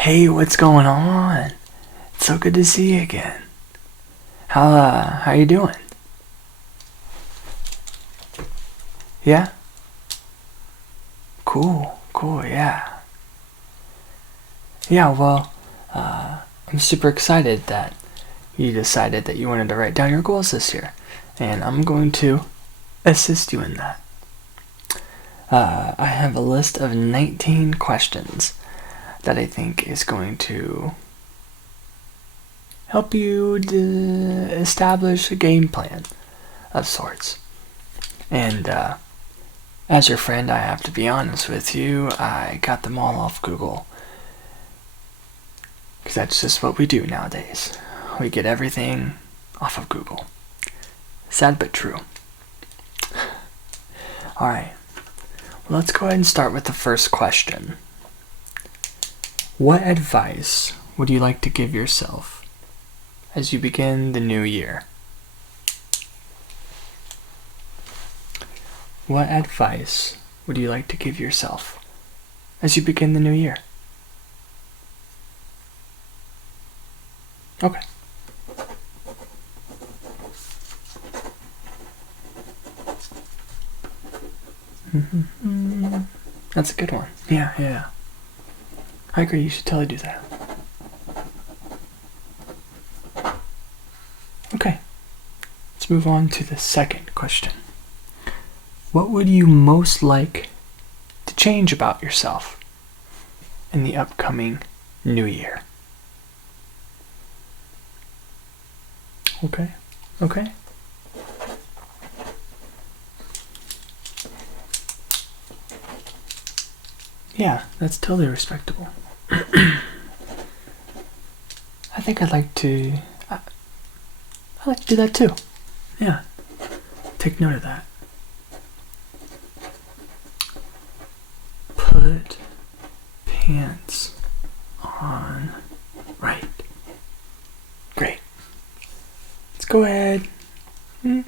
Hey, what's going on? It's so good to see you again. How you doing? Yeah? Cool, yeah. Yeah, well, I'm super excited that you decided that you wanted to write down your goals this year. And I'm going to assist you in that. I have a list of 19 questions that I think is going to help you establish a game plan of sorts. And as your friend, I have to be honest with you, I got them all off Google. Because that's just what we do nowadays. We get everything off of Google. Sad but true. Alright, well, let's go ahead and start with the first question. What advice would you like to give yourself as you begin the new year? What advice would you like to give yourself as you begin the new year? Okay. That's a good one. Yeah. I agree, you should totally do that. Okay. Let's move on to the second question. What would you most like to change about yourself in the upcoming new year? Okay. Yeah, that's totally respectable. I think I'd like to do that too. Yeah. Take note of that. Put pants on right. Great. Let's go ahead. We'll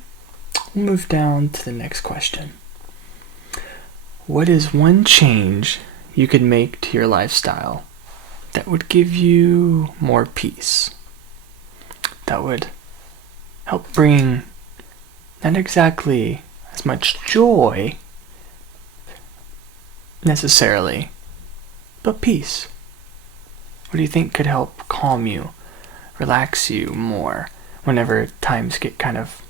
move down to the next question. What is one change you could make to your lifestyle that would give you more peace? That would help bring not exactly as much joy necessarily, but peace. What do you think could help calm you, relax you more whenever times get kind of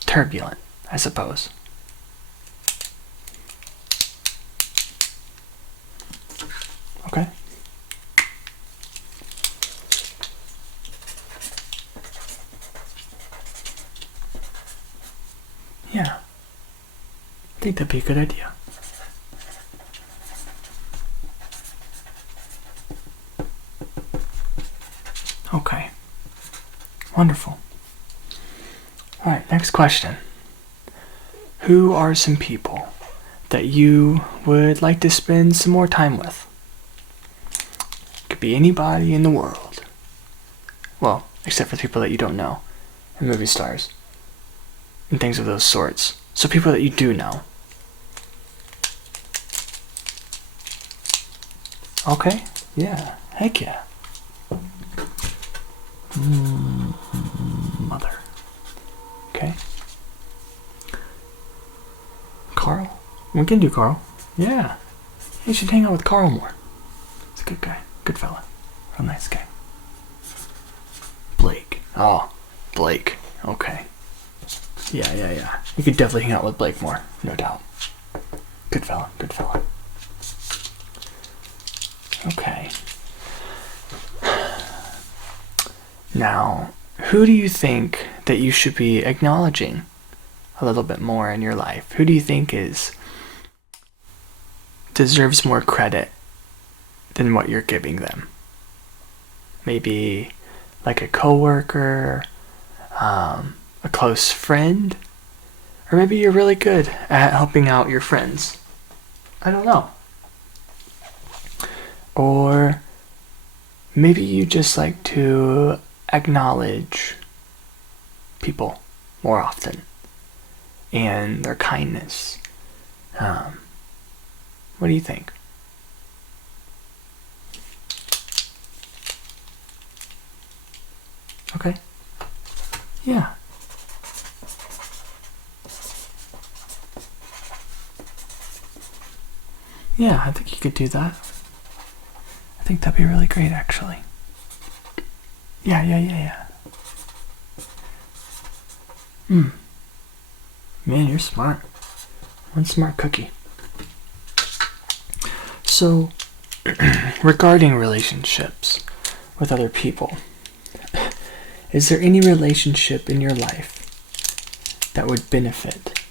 turbulent, I suppose? Okay. Yeah. I think that'd be a good idea. Okay. Wonderful. Alright, next question. Who are some people that you would like to spend some more time with? Could be anybody in the world. Well, except for the people that you don't know, and movie stars, and things of those sorts. So people that you do know. Okay, yeah, heck yeah. Mother. Okay. Carl? We can do Carl. Yeah. You should hang out with Carl more. He's a good guy. Good fella. Real nice guy. Blake. Oh, Blake. Okay. Yeah. You could definitely hang out with Blake more. No doubt. Good fella. Okay. Now, who do you think that you should be acknowledging a little bit more in your life? Who do you think deserves more credit than what you're giving them? Maybe like a coworker, a close friend, or maybe you're really good at helping out your friends. I don't know. Or maybe you just like to acknowledge people more often and their kindness. What do you think? Okay. Yeah. Yeah, I think you could do that. I think that'd be really great, actually. Yeah. Man, you're smart. One smart cookie. So, regarding relationships with other people, is there any relationship in your life that would benefit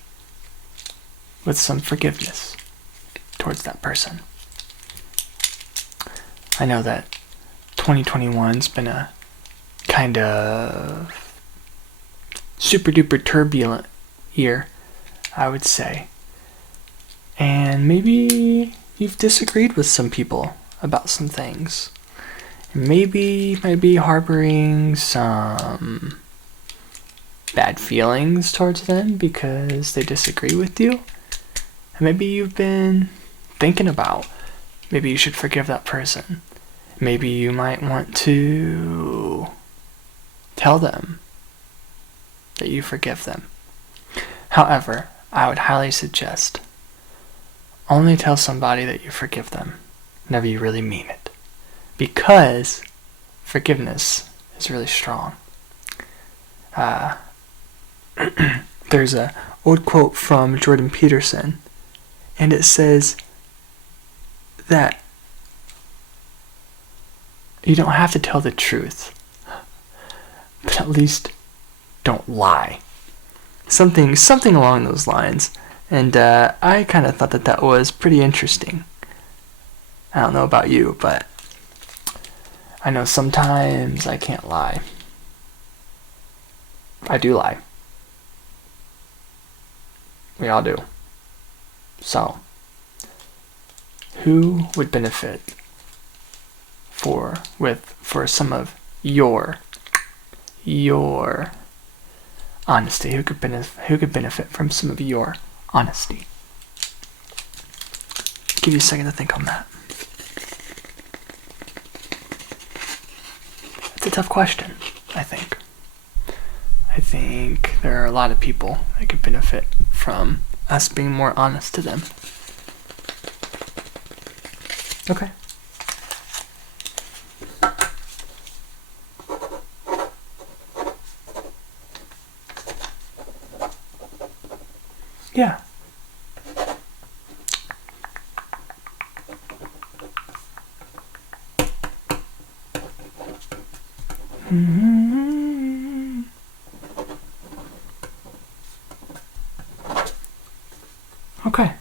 with some forgiveness towards that person? I know that 2021's been a kind of super duper turbulent year, I would say. And maybe you've disagreed with some people about some things. Maybe you might be harboring some bad feelings towards them because they disagree with you. And maybe you've been thinking about maybe you should forgive that person. Maybe you might want to tell them that you forgive them. However, I would highly suggest only tell somebody that you forgive them whenever you really mean it. Because forgiveness is really strong. There's a old quote from Jordan Peterson, and it says that you don't have to tell the truth, but at least don't lie. Something along those lines. And I kind of thought that was pretty interesting. I don't know about you, but I know sometimes I can't lie. I do lie. We all do. So, who would benefit for some of your honesty? Who could benefit from some of your honesty? Give you a second to think on that. It's a tough question, I think. I think there are a lot of people that could benefit from us being more honest to them. Okay. Yeah. Okay.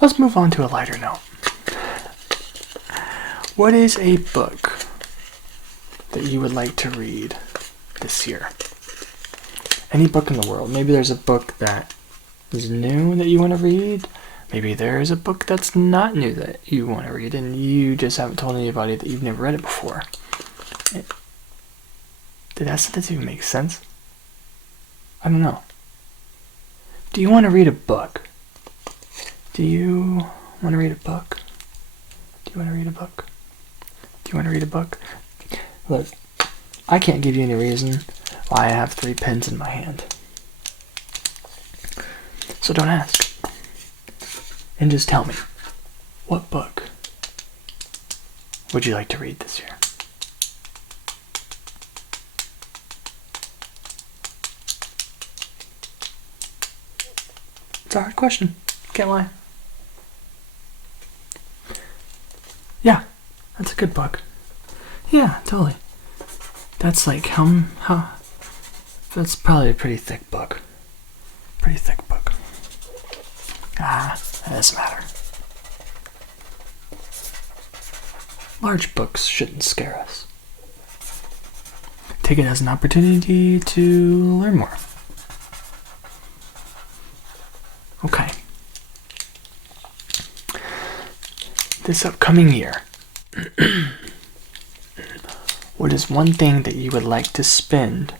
Let's move on to a lighter note. What is a book that you would like to read this year? Any book in the world. Maybe there's a book that is new that you want to read. Maybe there's a book that's not new that you want to read and you just haven't told anybody that you've never read it before. Did that sentence even make sense? I don't know. Do you want to read a book? Do you want to read a book? Do you want to read a book? Do you want to read a book? Look, I can't give you any reason why I have 3 pens in my hand. So don't ask. And just tell me, what book would you like to read this year? It's a hard question. Can't lie. Yeah, that's a good book. Yeah, totally. That's like how that's probably a pretty thick book. Pretty thick book. That doesn't matter. Large books shouldn't scare us. Take it as an opportunity to learn more. Okay. This upcoming year, what is one thing that you would like to spend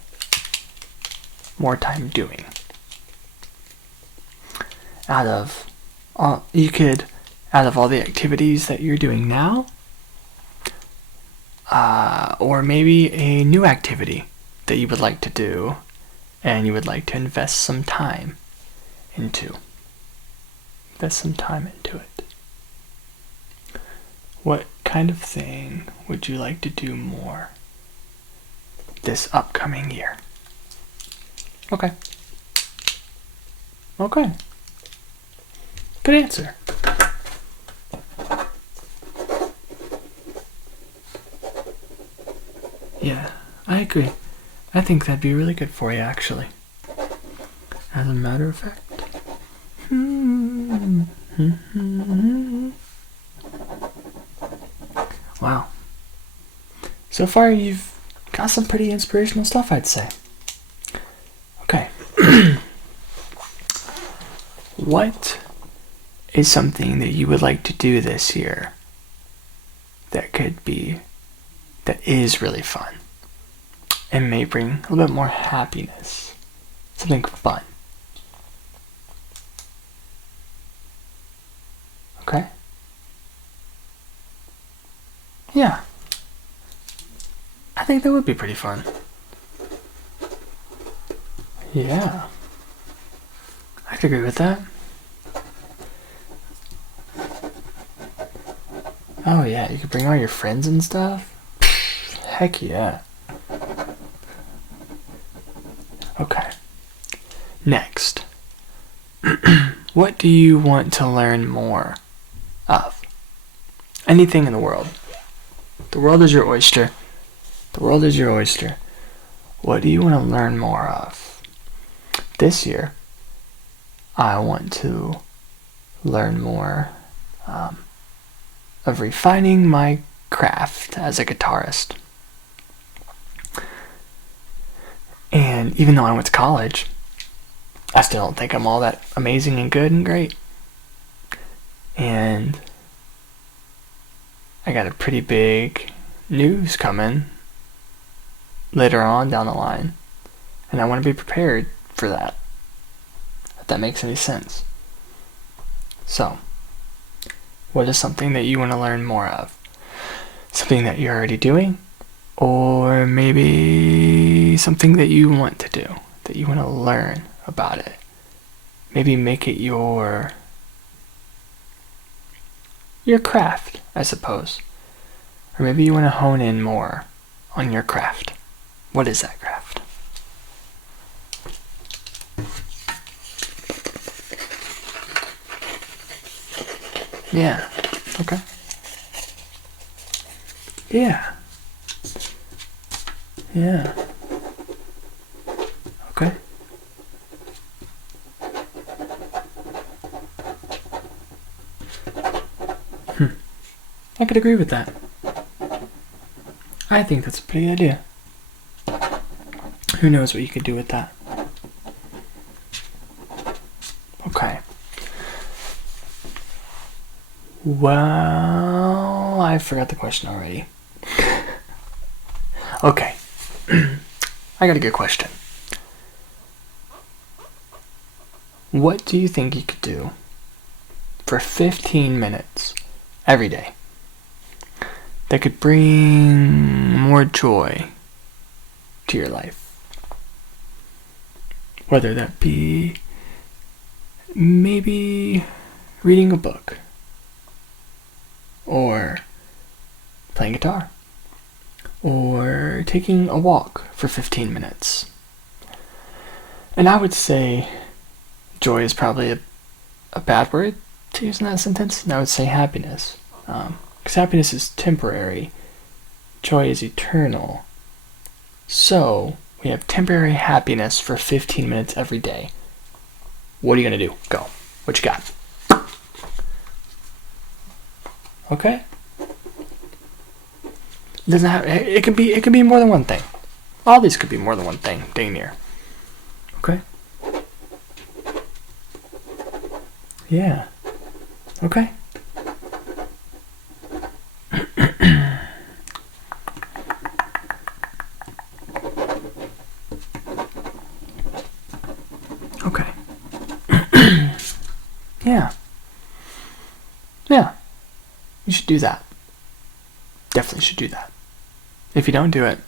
more time doing? Out of all the activities that you're doing now, or maybe a new activity that you would like to do and you would like to invest some time into. Invest some time into it. What kind of thing would you like to do more this upcoming year? Okay. Okay. Good answer. Yeah, I agree. I think that'd be really good for you, actually. As a matter of fact. Wow. So far, you've got some pretty inspirational stuff, I'd say. Okay. What is something that you would like to do this year that is really fun and may bring a little bit more happiness? Something fun. Okay? Yeah. I think that would be pretty fun. Yeah. I could agree with that. Oh yeah, you could bring all your friends and stuff? Heck yeah. Okay. Next. What do you want to learn more of? Anything in the world. The world is your oyster. The world is your oyster. What do you want to learn more of? This year, I want to learn more of refining my craft as a guitarist. And even though I went to college, I still don't think I'm all that amazing and good and great. And I got a pretty big news coming later on down the line. And I want to be prepared for that. If that makes any sense. So, what is something that you want to learn more of? Something that you're already doing? Or maybe something that you want to do, that you want to learn about it. Maybe make it your craft, I suppose. Or maybe you want to hone in more on your craft. What is that craft? Yeah. Okay. Yeah. Yeah. Okay. I could agree with that. I think that's a pretty idea. Who knows what you could do with that? Okay. Well, I forgot the question already. Okay. I got a good question. What do you think you could do for 15 minutes every day that could bring more joy to your life? Whether that be maybe reading a book or playing guitar or taking a walk for 15 minutes. And I would say joy is probably a bad word to use in that sentence, and I would say happiness. Because happiness is temporary, joy is eternal. So, we have temporary happiness for 15 minutes every day. What are you going to do? Go. What you got? Okay? It could be more than one thing. All these could be more than one thing, dang near. Okay? Yeah. Okay. Okay. Yeah. Yeah. You should do that. Definitely should do that. If you don't do it,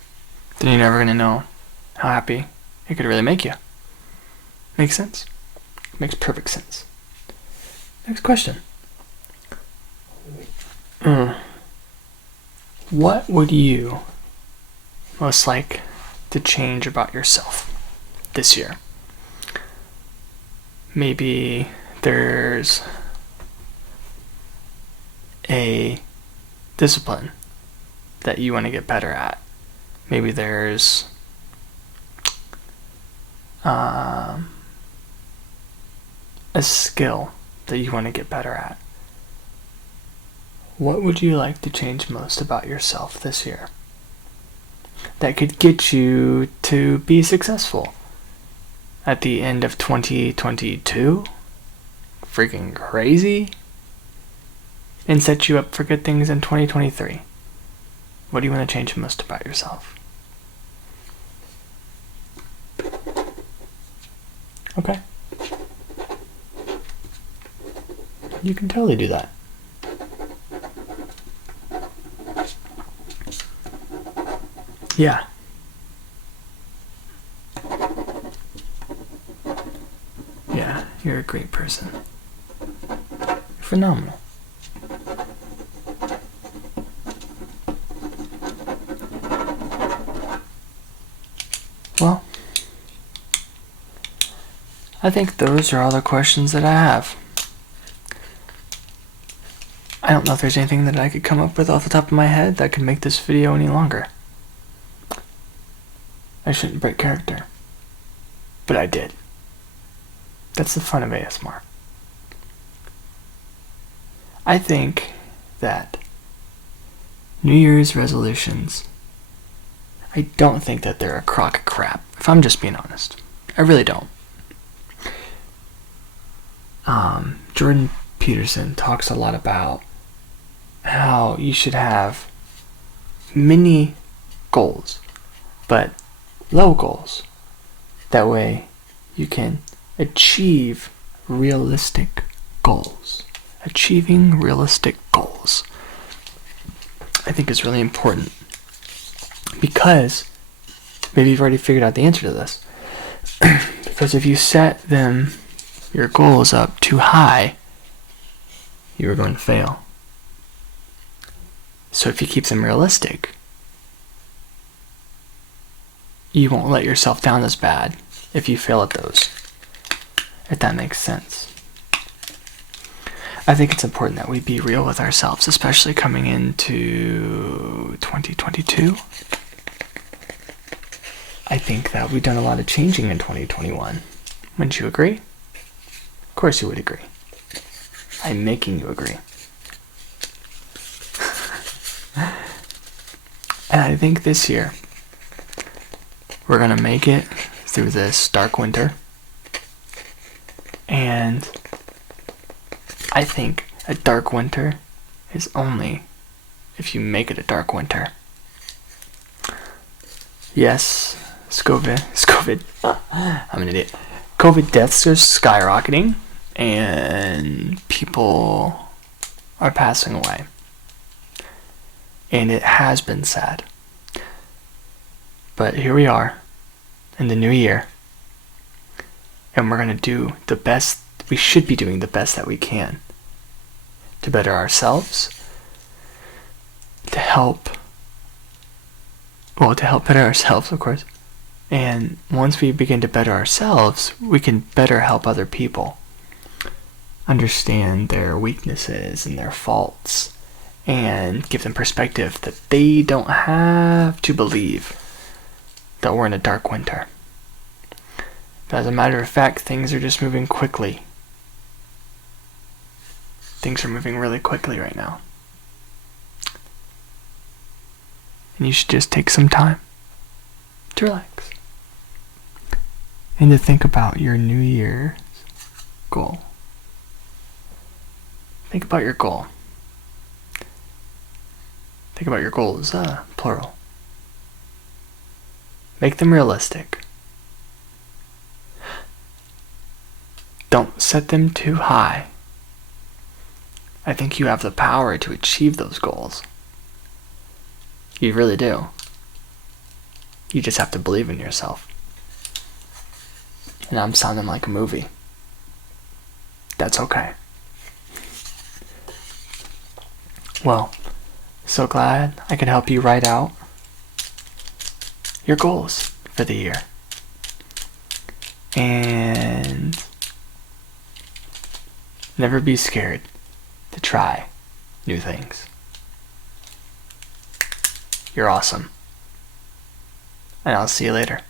then you're never going to know how happy it could really make you. Makes sense? Makes perfect sense. Next question. What would you most like to change about yourself this year? Maybe there's a discipline that you want to get better at. Maybe there's a skill that you want to get better at. What would you like to change most about yourself this year that could get you to be successful at the end of 2022? Freaking crazy. And set you up for good things in 2023. What do you want to change most about yourself? Okay. You can totally do that. Yeah. Yeah, you're a great person. You're phenomenal. Well, I think those are all the questions that I have. I don't know if there's anything that I could come up with off the top of my head that could make this video any longer. I shouldn't break character. But I did. That's the fun of ASMR. I think that New Year's resolutions, I don't think that they're a crock of crap, if I'm just being honest. I really don't. Jordan Peterson talks a lot about how you should have many goals, but low goals. That way you can achieve realistic goals. Achieving realistic goals, I think, is really important, because maybe you've already figured out the answer to this. Because if you set your goals up too high, you are going to fail. So if you keep them realistic, you won't let yourself down as bad if you fail at those. If that makes sense. I think it's important that we be real with ourselves, especially coming into 2022. I think that we've done a lot of changing in 2021. Wouldn't you agree? Of course you would agree. I'm making you agree. And I think this year, we're going to make it through this dark winter. And I think a dark winter is only if you make it a dark winter. Yes, COVID. I'm an idiot. COVID deaths are skyrocketing, and people are passing away. And it has been sad. But here we are in the new year, and we're going to do the best. We should be doing the best that we can to better ourselves, to help better ourselves, of course. And once we begin to better ourselves, we can better help other people understand their weaknesses and their faults, and give them perspective that they don't have to believe that we're in a dark winter. But as a matter of fact, things are just moving quickly. Things are moving really quickly right now. And you should just take some time to relax and to think about your New Year's goal. Think about your goal. Think about your goals, plural. Make them realistic. Don't set them too high. I think you have the power to achieve those goals. You really do. You just have to believe in yourself. And I'm sounding like a movie. That's okay. Well, so glad I could help you write out your goals for the year. And never be scared to try new things. You're awesome. And I'll see you later.